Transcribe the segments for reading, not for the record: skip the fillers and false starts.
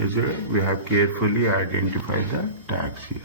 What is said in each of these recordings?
Is it? We have carefully identified the tax years.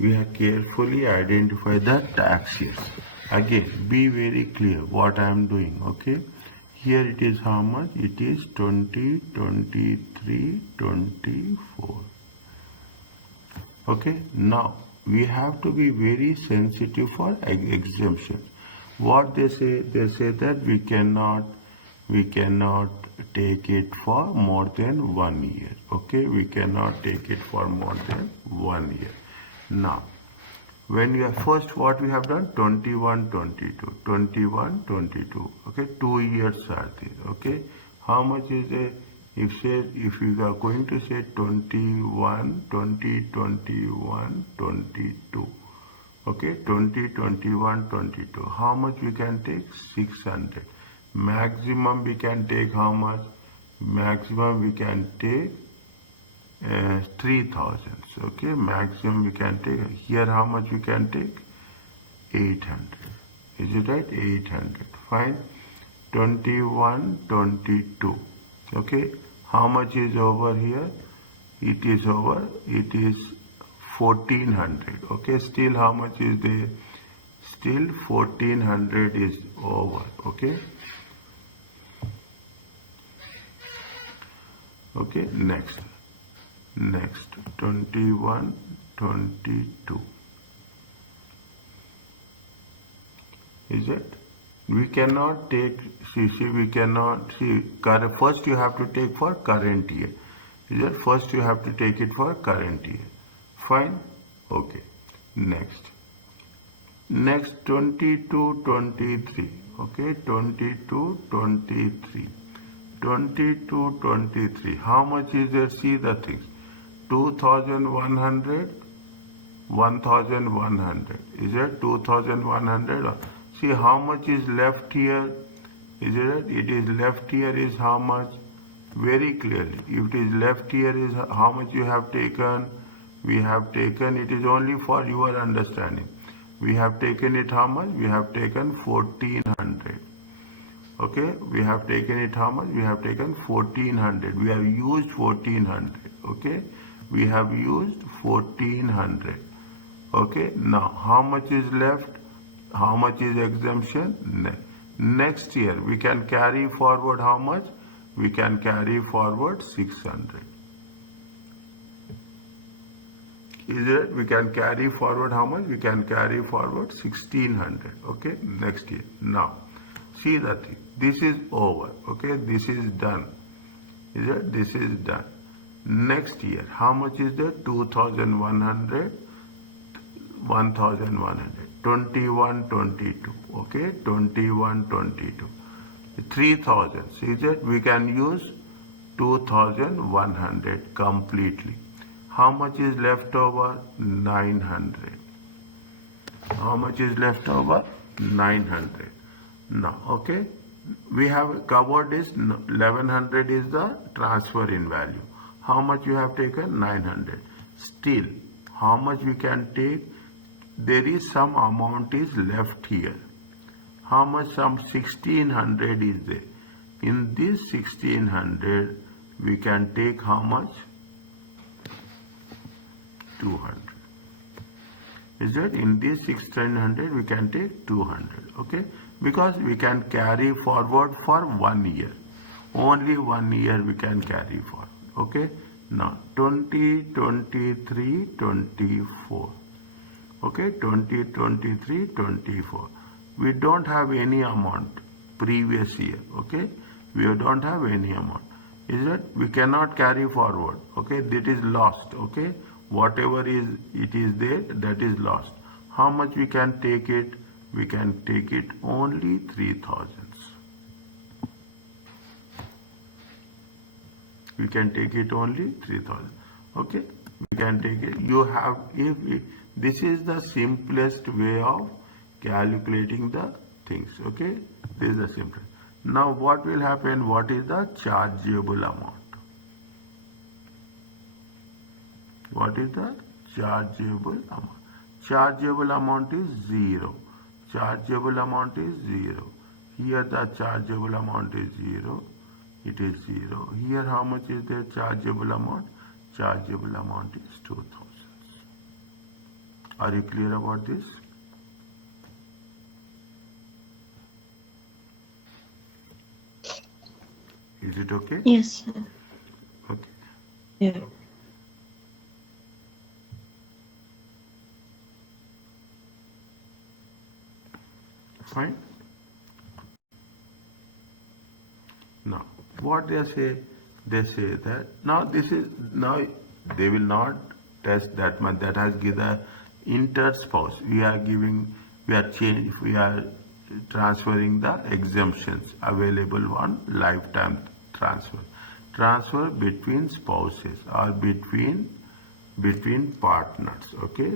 We have carefully identified the tax years. Again, be very clear what I am doing, okay? Here it is how much? It is 20, 23, 24. Okay, now we have to be very sensitive for exemption. What they say that we cannot take it for more than 1 year. Okay, we cannot take it for more than 1 year. Now, when you are first, what we have done? 21, 22, 21, 22. Okay, 2 years are there. Okay, how much is it? If you are going to say 21, 20, 21, 22. Okay, 20, 21, 22. How much we can take? 600. Maximum we can take how much? Maximum we can take 3,000. Okay, maximum we can take. Here how much we can take? 800. Is it right? 800. Fine. 21, 22. Okay, how much is over here? It is 1400. Okay, still how much is there? Still 1400 is over. Okay. Okay, next 21, 22. Is it? We cannot take, we cannot, first you have to take for current year. Is it? First you have to take it for current year. Fine? Okay. Next 22, 23. Okay, 22, 23. 22, 23. How much is there? See the things. 2,100, 1,100. Is it 2,100? See how much is left here. Is it? It is left here is how much? Very clearly. If it is left here is how much you have taken. We have taken, it is only for your understanding. We have taken it how much? We have taken 1,400. Okay, we have taken it how much? We have taken 1,400. We have used 1,400. Okay, we have used 1,400. Okay, now how much is left? How much is exemption? Next year we can carry forward how much? We can carry forward 600. Is it? We can carry forward how much? We can carry forward 1,600. Okay, next year. Now, see the thing. This is over. Okay, this is done. Is it? This is done. Next year, how much is there? 2,100, 1,100. 21, 22. Okay, 21, 22. 3,000. See that? We can use 2,100 completely. How much is left over? 900. How much is left over? 900. Now, okay, we have covered this. 1100 is the transfer in value. How much you have taken? 900. Still, how much we can take? There is some amount is left here. How much? Some 1600 is there. In this 1600, we can take how much? 200. Is that? In this 1600 we can take 200. Okay, because we can carry forward for 1 year. Only 1 year we can carry forward. Okay, now 20, 23, 24. Okay, 20, 23, 24. We don't have any amount previous year. Okay, we don't have any amount. Is it? We cannot carry forward. Okay, that is lost. Okay, whatever is it is there, that is lost. How much we can take it? we can take it only 3000. We can take it only 3000. Okay, we can take it. You have, this is the simplest way of calculating the things. Okay, this is the simplest. Now what will happen? What is the chargeable amount? What is the chargeable amount? Chargeable amount is 0. Chargeable amount is 0. Here the chargeable amount is 0. It is 0. Here how much is the chargeable amount? Chargeable amount is 2000. Are you clear about this? Is it okay? Yes, sir. Okay. Yeah. Fine. Now, what they say that now they will not test that much. That has given the inter spouse. We are transferring the exemptions available on lifetime transfer. Transfer between spouses or between partners. Okay.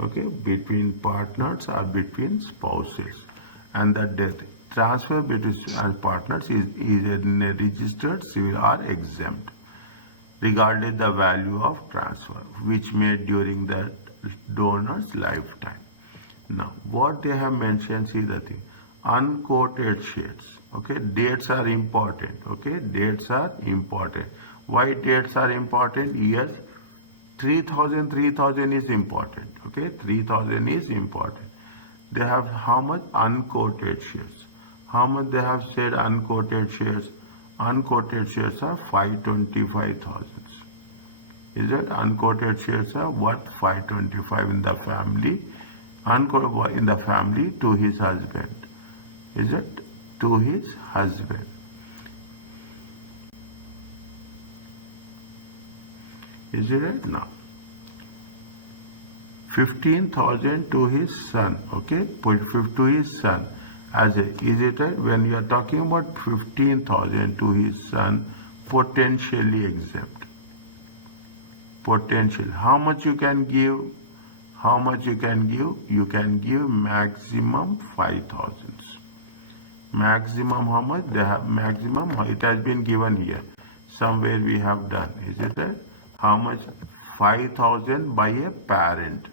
Okay, between partners or between spouses, and the death transfer between partners is registered civil or exempt, regardless the value of transfer which made during the donor's lifetime. Now, what they have mentioned is the thing, unquoted shares. Okay, dates are important. Okay, dates are important. Why dates are important? Yes. 3000 is important. Okay, 3000 is important. They have how much? Unquoted shares. How much they have said unquoted shares? Unquoted shares are 525,000. Is it? Unquoted shares are worth 525 in the family. Unquoted in the family to his husband. Is it? To his husband. Is it right? Now 15,000 to his son. Okay, put 50 to his son as a, is it right? When you are talking about 15,000 to his son, potentially exempt. Potential. How much you can give? How much you can give? You can give maximum 5,000. Maximum how much? They have maximum. It has been given here. Somewhere we have done. Is it right? How much? 5,000 by a parent.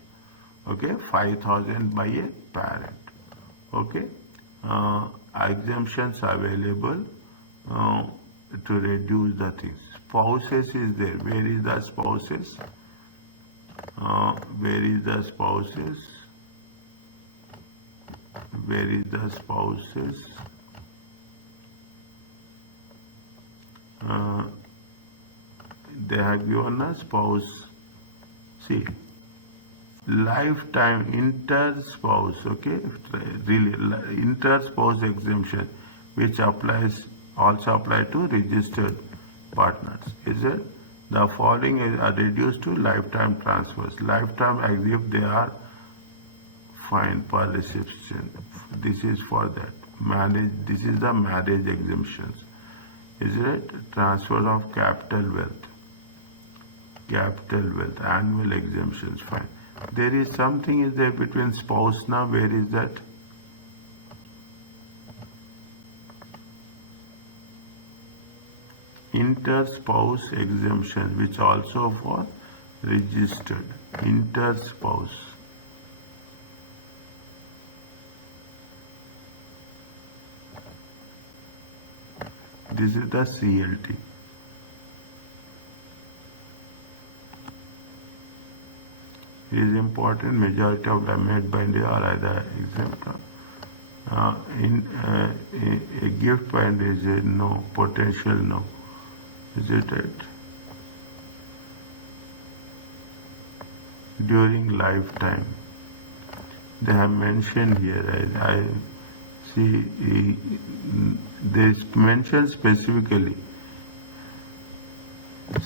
Okay, 5,000 by a parent. Okay, exemptions available to reduce the things. Spouses is there. Where is the spouses? Where is the spouses? Where is the spouses? They have given a spouse. See, lifetime inter-spouse, okay, really inter-spouse exemption, which also apply to registered partners. Is it? The following are reduced to lifetime transfers. Lifetime as if they are fine per reception. This is for that. Marriage, this is the marriage exemptions. Is it? Transfer of capital wealth. Capital wealth, annual exemptions, fine. There is something is there between spouse now. Where is that? Inter-spouse exemption, which also for registered. Inter-spouse. This is the CLT. It is important. Majority of the made by India are either exempt. A gift point is a no, potential no. Is it right? During lifetime. They have mentioned here, I see, they mention specifically.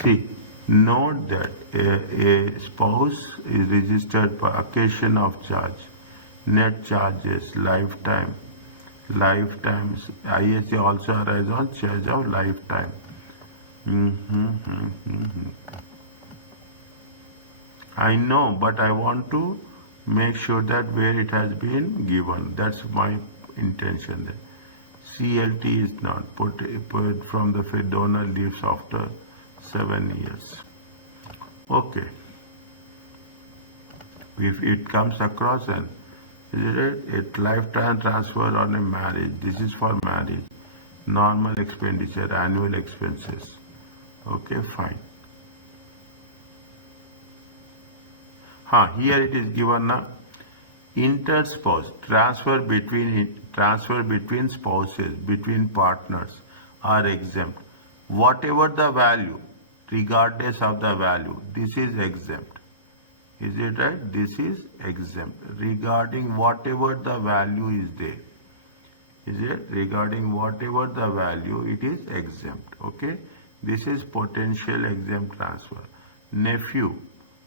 See, note that a spouse is registered for occasion of charge. net charges, lifetime. Lifetimes, IHA also arises on charge of lifetime. I know, but I want to make sure that where it has been given. That's my intention there. CLT is not put from the donor leaves after 7 years. Okay. If it comes across and is it lifetime transfer on a marriage? This is for marriage. Normal expenditure, annual expenses. Okay, fine. Here it is given now. Inter-spouse transfer between spouses, between partners are exempt. Whatever the value, regardless of the value, this is exempt. Is it right? This is exempt. Regarding whatever the value is there. Is it? Regarding whatever the value, it is exempt. Okay? This is potential exempt transfer. Nephew.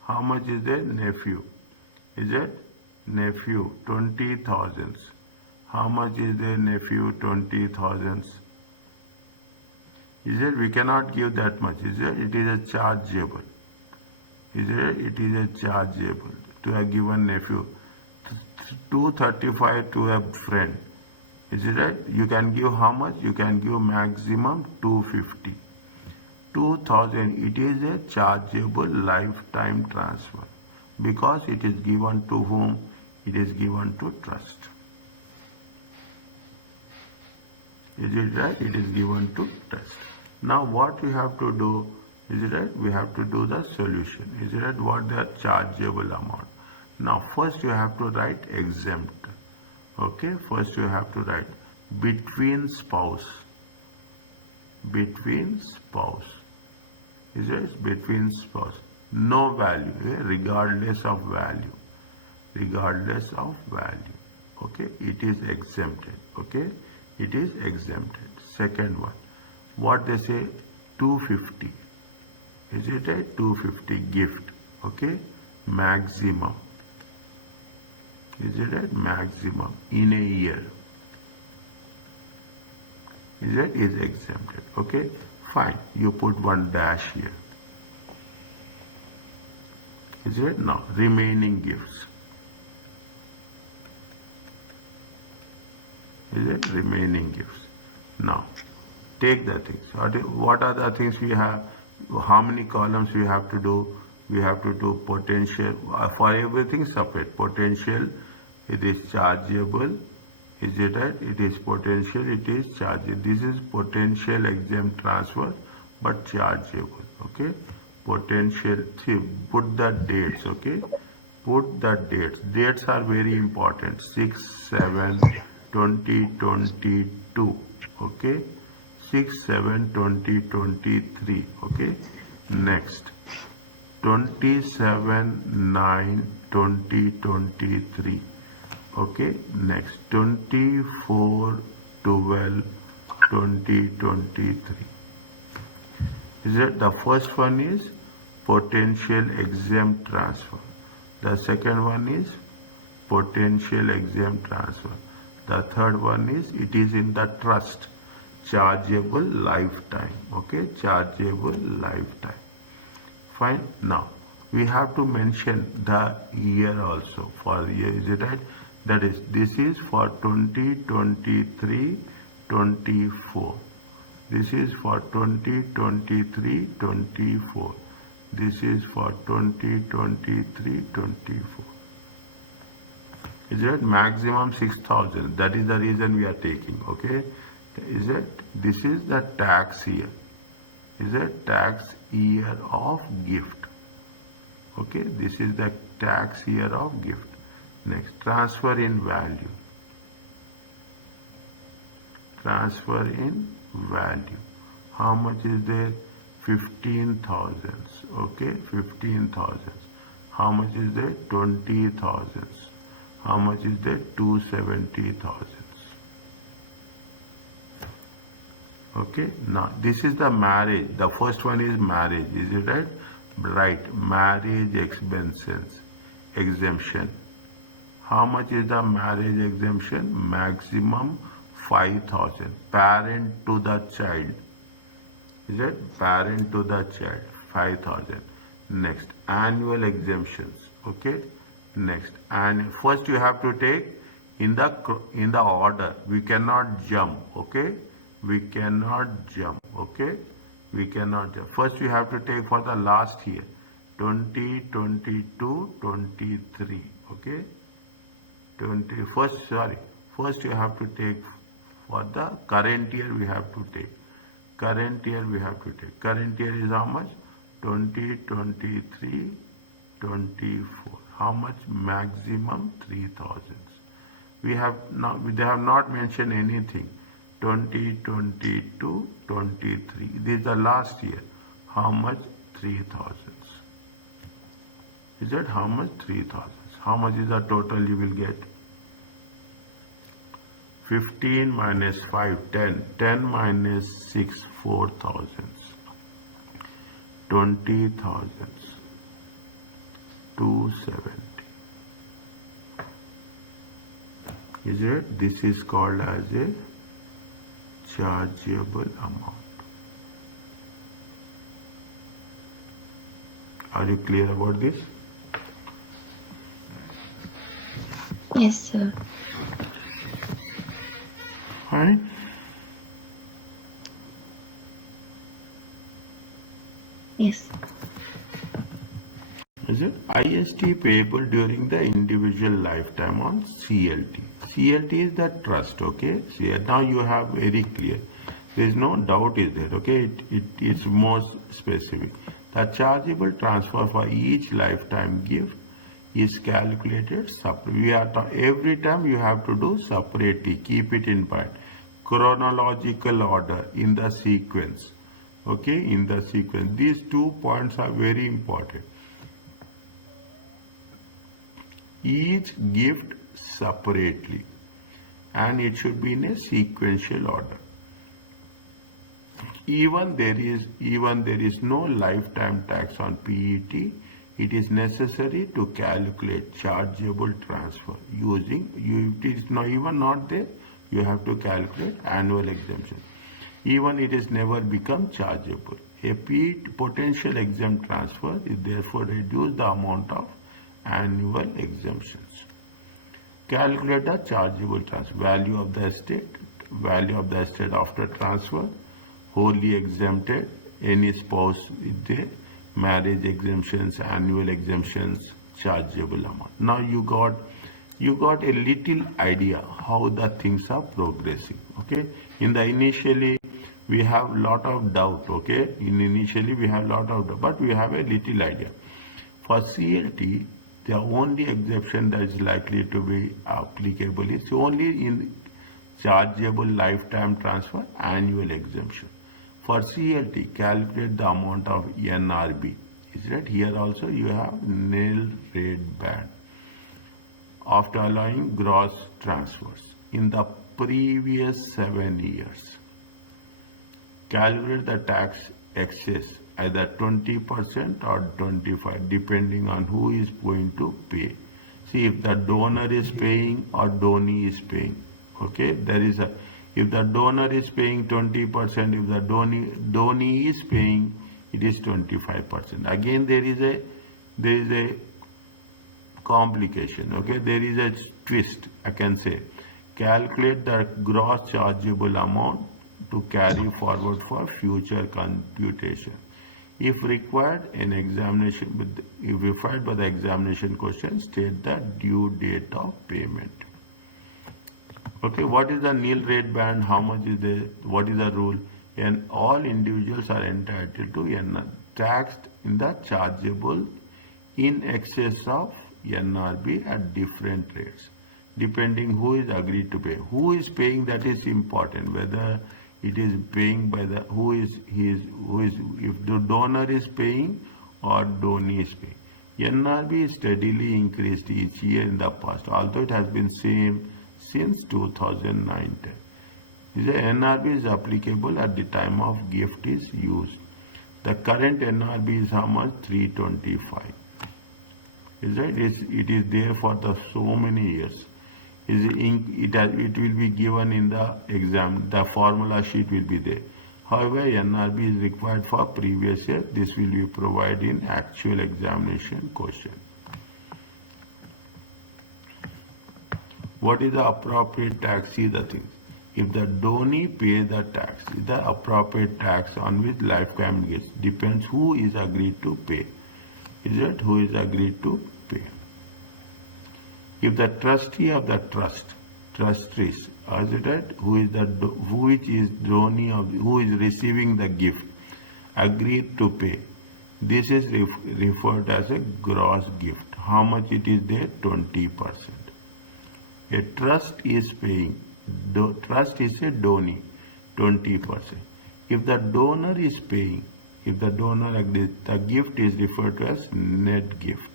How much is there? Nephew. Is it? Nephew. 20,000. How much is there? Nephew. 20,000. Is it? We cannot give that much. Is it? It is a chargeable. Is it? It is a chargeable to a given nephew. 235 to a friend. Is it right? You can give how much? You can give maximum 250. 2,000. It is a chargeable lifetime transfer because it is given to whom? It is given to trust. Is it right? It is given to trust. Now what we have to do? Is it right? We have to do the solution. Is it right? What the chargeable amount? Now first you have to write exempt. Okay, first you have to write between spouse. Between spouse. Is it? Between spouse. No value, regardless of value. Regardless of value. Okay, it is exempted. Okay, it is exempted. Second one. What they say? 250. Is it right? 250 gift. Okay, maximum. Is it right? Maximum in a year. Is it? Is exempted. Okay, fine. You put one dash here. Is it? Now, remaining gifts. Is it? Remaining gifts. Now, take the things. What are the things we have? How many columns we have to do? We have to do potential. For everything separate. Potential. It is chargeable. Is it right? It is potential. It is chargeable. This is potential exempt transfer, but chargeable. Okay. Potential. See, put the dates. Okay. Put the dates. Dates are very important. 6/7/2022. Okay. 6/7/2023. Okay. Next. 27/9/2023. Okay, next 24/12/2023. Is it? The first one is potential exempt transfer. The second one is potential exempt transfer. The third one is it is in the trust, chargeable lifetime. Okay, chargeable lifetime. Fine. Now we have to mention the year also. For the year, is it right? That is, this is for 2023-24. This is for 2023-24. This is for 2023-24. Is it? Maximum 6,000. That is the reason we are taking. Okay. Is it? This is the tax year. Is it? Tax year of gift. Okay. This is the tax year of gift. Next, transfer in value. Transfer in value. How much is there? 15,000. Okay, 15,000. How much is there? 20,000. How much is there? 270,000. Okay, now this is the marriage. The first one is marriage. Is it right? Right, marriage expenses exemption. How much is the marriage exemption? Maximum 5,000. Parent to the child. Is it? Parent to the child. 5,000. Next, annual exemptions. Okay. Next, and first you have to take in the order. We cannot jump. Okay. We cannot jump. Okay. We cannot jump. First you have to take for the last year. 2022, 23. Okay. First you have to take for the current year. We have to take current year. Current year is how much? 2023, 24. How much? Maximum 3,000. They have not mentioned anything. 2022, 23. This is the last year. How much? 3,000. Is that how much? 3,000. How much is the total you will get? 15 minus 5, 10. 10 minus 6, 4,000. 20,000. 270. Is it? This is called as a chargeable amount. Are you clear about this? Yes, sir. Fine. Yes. Is it? IST payable during the individual lifetime on CLT. CLT is the trust, okay? See, now you have very clear. There is no doubt is there, okay? It is more specific. The chargeable transfer for each lifetime gift is calculated separately. Every time you have to do separately. Keep it in mind. Chronological order in the sequence. Okay, in the sequence. These 2 points are very important. Each gift separately, and it should be in a sequential order. Even there is no lifetime tax on PET, it is necessary to calculate chargeable transfer using, it is not there, you have to calculate annual exemption. Even it is never become chargeable. A PET potential exempt transfer is therefore reduce the amount of annual exemptions. Calculate the chargeable transfer, value of the estate after transfer, wholly exempted, any spouse with the marriage exemptions, annual exemptions, chargeable amount. Now you got a little idea how the things are progressing. Okay, in the initially we have lot of doubt. Okay, but we have a little idea. For CLT, the only exception that is likely to be applicable is only in chargeable lifetime transfer, annual exemption. For CLT, calculate the amount of NRB. Is that here also you have nil rate band after allowing gross transfers in the previous 7 years. Calculate the tax excess, either 20% or 25%, depending on who is going to pay. See, if the donor is paying or donee is paying. Okay, if the donor is paying 20%, if the donee is paying, it is 25%. Again, there is a complication. Okay, there is a twist. I can say, calculate the gross chargeable amount to carry forward for future computation. If required, an examination if required by the examination question, state the due date of payment. Okay, what is the nil rate band? How much is what is the rule? And all individuals are entitled to taxed in the chargeable in excess of NRB at different rates, depending who is agreed to pay. Who is paying, that is important. Whether it is paying by the if the donor is paying or donee is paying. NRB is steadily increased each year in the past, although it has been same since 2009. The NRB is applicable at the time of gift is used. The current NRB is how much? 325. Is right? It is there for the so many years. It will be given in the exam. The formula sheet will be there. However, NRB is required for previous year. This will be provided in actual examination question. What is the appropriate tax? See the things. If the donee pays the tax, the appropriate tax on which lifetime gets depends who is agreed to pay. Is it who is agreed to pay? If the trustee of the trustees, is it right? Who is receiving the gift, agreed to pay. This is referred as a gross gift. How much it is there? 20%. A trust is paying. Trust is a donee, 20%. If the donor is paying, if the donor agrees, the gift is referred to as net gift.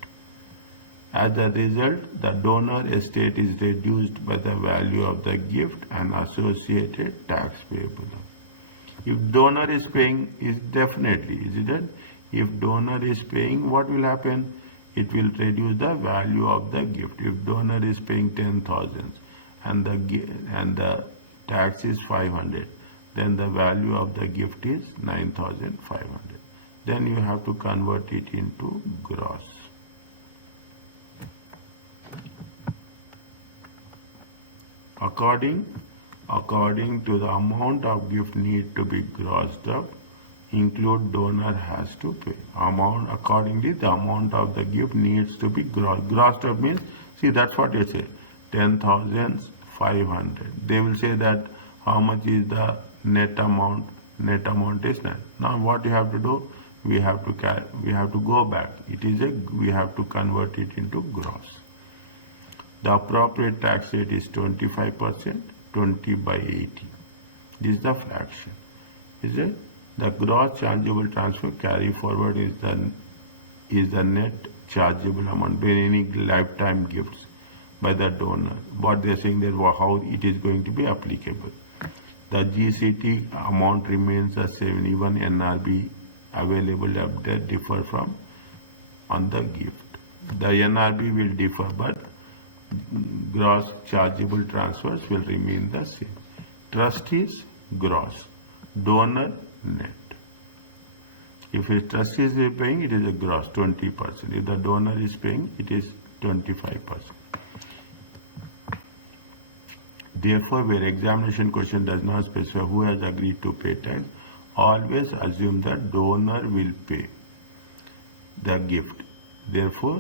As a result, the donor estate is reduced by the value of the gift and associated tax payable. If donor is paying, is definitely, is it? If donor is paying, what will happen? It will reduce the value of the gift. If donor is paying 10,000 and the tax is 500, then the value of the gift is 9,500. Then you have to convert it into gross. According to the amount of gift need to be grossed up, include donor has to pay. Accordingly, the amount of the gift needs to be grossed up means, see, that's what they say, 10,500. They will say that how much is the net amount? Net amount is 9. Now what you have to do? We have to go back. We have to convert it into gross. The appropriate tax rate is 25%, 20 by 80. This is the fraction. Is it? The gross chargeable transfer carry forward is the net chargeable amount by any lifetime gifts by the donor. What they are saying that how it is going to be applicable. The GCT amount remains the same. Even NRB available update differ from on the gift. The NRB will differ, but gross chargeable transfers will remain the same. Trustees gross, donor net. If a trustee is paying, it is a gross 20%. If the donor is paying, it is 25%. Therefore, where examination question does not specify who has agreed to pay tax, always assume that donor will pay the gift. Therefore,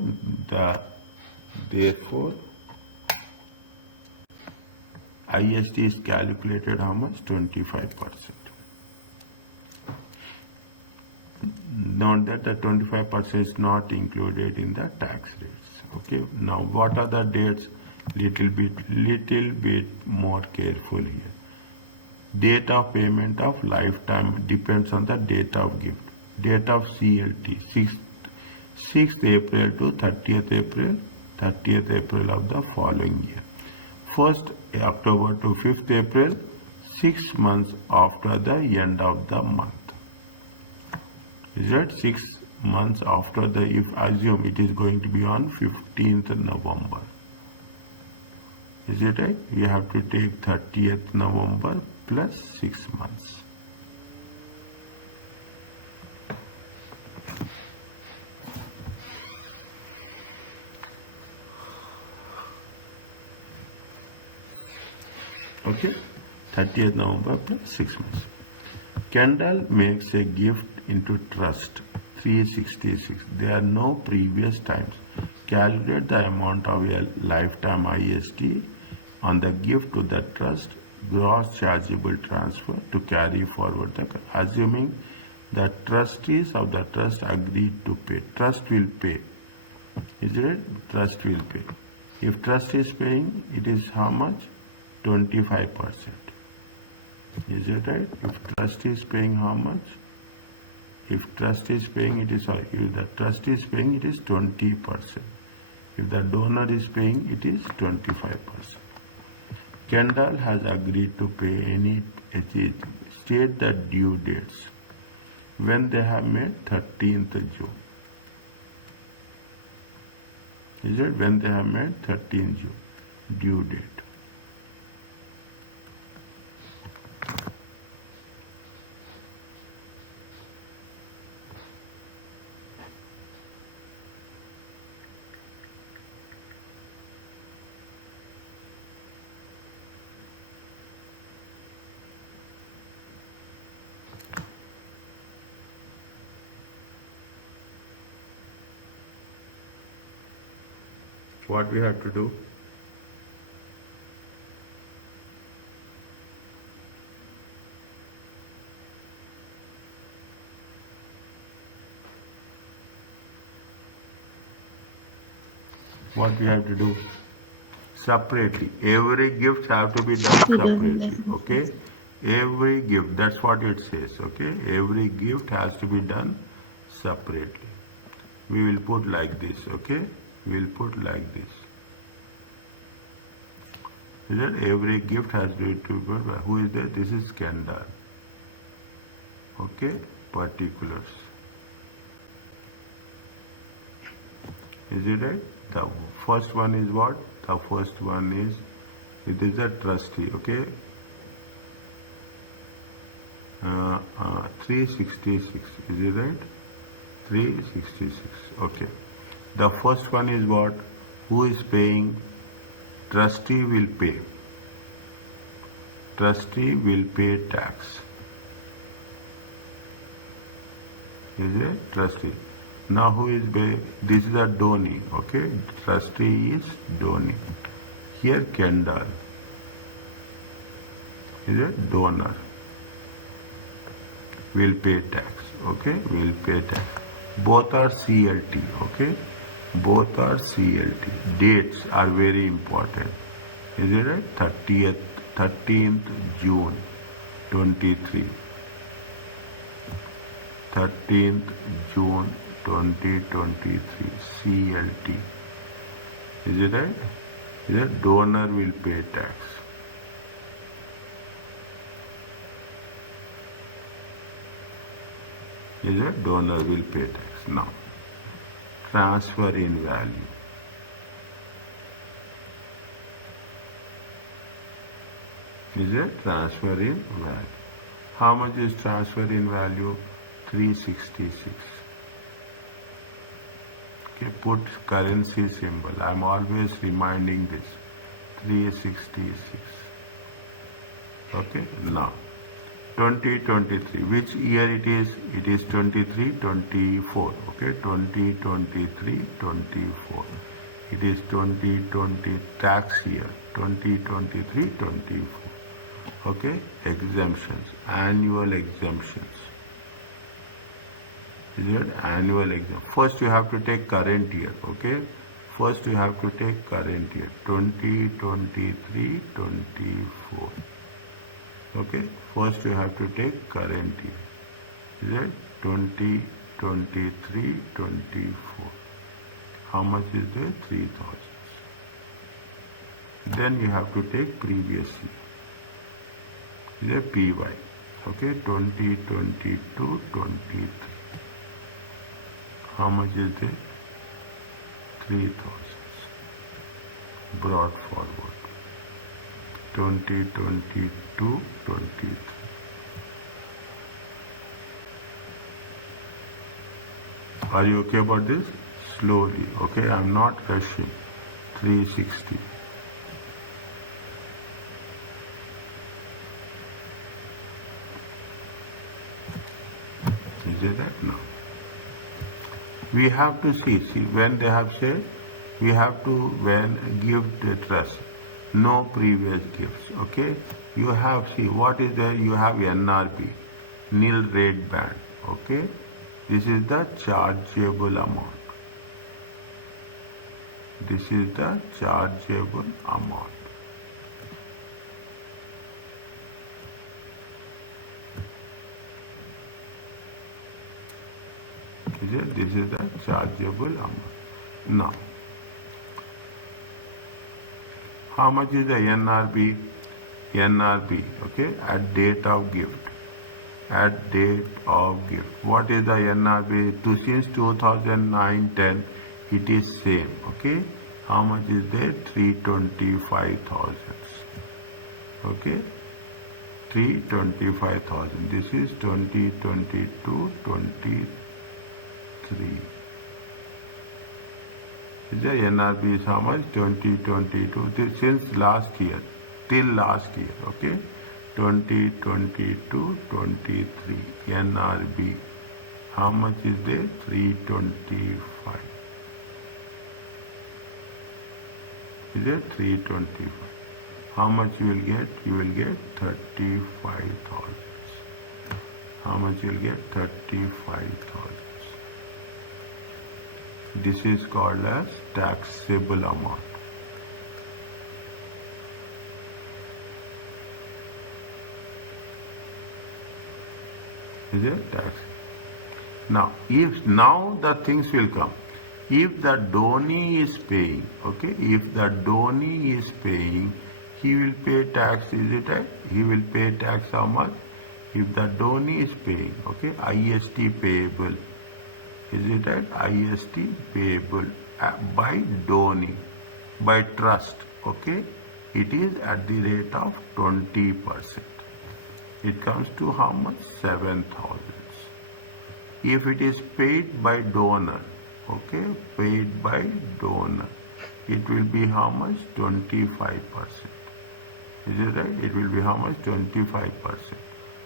IST is calculated how much? 25%. Note that the 25% is not included in the tax rates. Okay. Now, what are the dates? Little bit more careful here. Date of payment of lifetime depends on the date of gift. Date of CLT 6th April to 30th April of the following year. 1st October to 5th April, 6 months after the end of the month. Is it 6 months after if assume it is going to be on 15th November. Is it right? You have to take 30th November plus 6 months. Okay, 30th November plus 6 months. Kendall makes a gift into trust 366. There are no previous times. Calculate the amount of a lifetime IST on the gift to the trust, gross chargeable transfer to carry forward the assuming the trustees of the trust agreed to pay. Trust will pay. Is it? Trust will pay. If trust is paying, it is how much? 25%. Is it right? If trust is paying how much? If trust is paying, it is, if the trust is paying, it is 20%. If the donor is paying, it is 25%. Kendall has agreed to pay any, state the due dates. When they have made 13th June. Is it when they have made 13 June due date? What we have to do? What we have to do? Separately. Every gift have to be done We don't separately. listen. Okay? Every gift, that's what it says. Okay? Every gift has to be done separately. We will put like this. Okay? We will put like this. Is that every gift has to be put by who is there? This is Kendall. Okay? Particulars. Is it right? The first one is what? The first one is, it is a trustee, okay? 366, is it right? 366, okay. The first one is what? Who is paying? Trustee will pay. Trustee will pay tax. Is it? Trustee. Now who is paying? This is a donee, okay? Trustee is donee. Here Kendall. Is it? Donor. Will pay tax, okay? Will pay tax. Both are CLT, okay? Both are CLT. Dates are very important. Is it right? 13th June 23. 13th June 2023 CLT. Is it right? Is it? Donor will pay tax. Is it? Donor will pay tax. Now, transfer in value. Is it? Transfer in value. How much is transfer in value? 366. Okay, put currency symbol. I'm always reminding this. 366. Okay, now 2023. Which year it is? It is 23-24. Okay, 2023-24. It is 2020 tax year. 2023-24. Okay, exemptions. Annual exemptions. Is it annual exam? First you have to take current year, okay? First you have to take current year, 2023-24. Okay? First you have to take current year. Is it 2023-24? How much is there? 3,000. Then you have to take previous year. Is it PY? Okay, 2022-23. How much is there? 3,000. Brought forward. 2022-23. Are you okay about this? Slowly, okay? I'm not rushing. 360. Is it that? No. We have to see when they have said, we have to, when give the trust, no previous gifts, okay? You have, see, what is there? You have NRB, nil rate band, okay? This is the chargeable amount. This is the chargeable amount. This is the chargeable amount. Now, how much is the NRB? NRB, okay, at date of gift. At date of gift. What is the NRB? Since 2009-10, it is same. Okay, how much is there? 325,000. Okay, 325,000. This is 2022 23. Is the NRB is how much? 2022 since last year, till last year. Okay, 2022 23 NRB. How much is there? 325. Is it 325? How much you will get? You will get 35,000. How much you will get? 35,000. This is called as taxable amount. Is it tax? Now the things will come. If the donee is paying, okay, if the donee is paying, he will pay tax, is it right? He will pay tax how much? If the donee is paying, okay, IST payable, is it right? IST payable by donee, by trust, okay, it is at the rate of 20%. It comes to how much? 7,000. If it is paid by donor, okay, paid by donor, it will be how much? 25%. Is it right? It will be how much? 25%.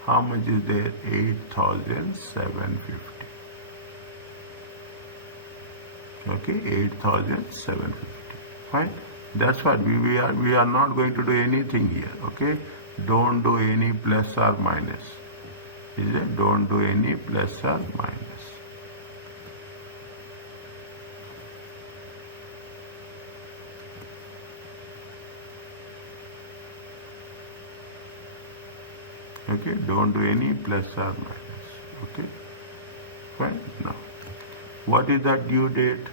How much is there? 8,750. Okay, 8,750. Fine. That's what we are not going to do anything here. Okay, don't do any plus or minus. Is it? Don't do any plus or minus. Okay, don't do any plus or minus. Okay, fine. Now, what is the due date?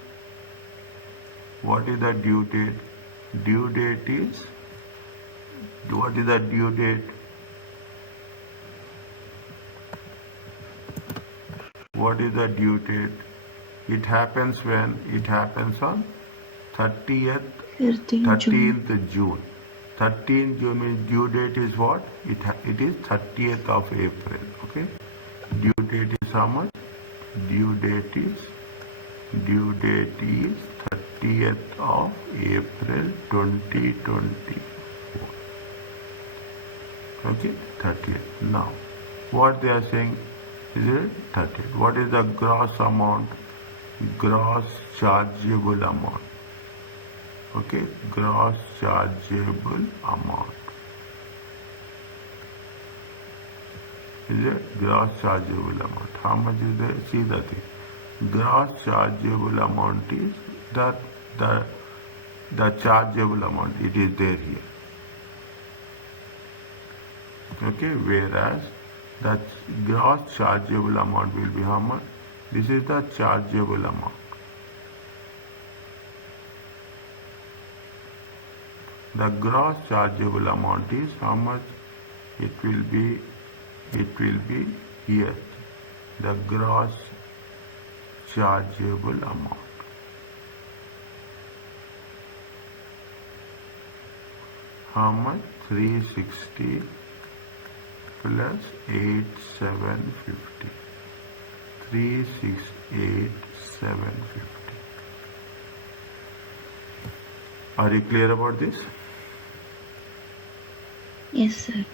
What is the due date? Due date is, what is the due date? What is the due date? It happens when? It happens on 13th June. 13th June means due date is what? It is 30th of April. Okay. Due date is how much? Due date is 30th of April 2024. Okay, 30th. Now, what they are saying is it 30th. What is the gross amount? Gross chargeable amount. Okay, gross chargeable amount. Is it gross chargeable amount? How much is there? See the thing. Gross chargeable amount is the chargeable amount. It is there here. Okay, whereas the gross chargeable amount will be how much? This is the chargeable amount. The gross chargeable amount is how much? It will be here. The gross chargeable amount. How much? 360 plus 8,750. 368,750. Are you clear about this? Yes, sir.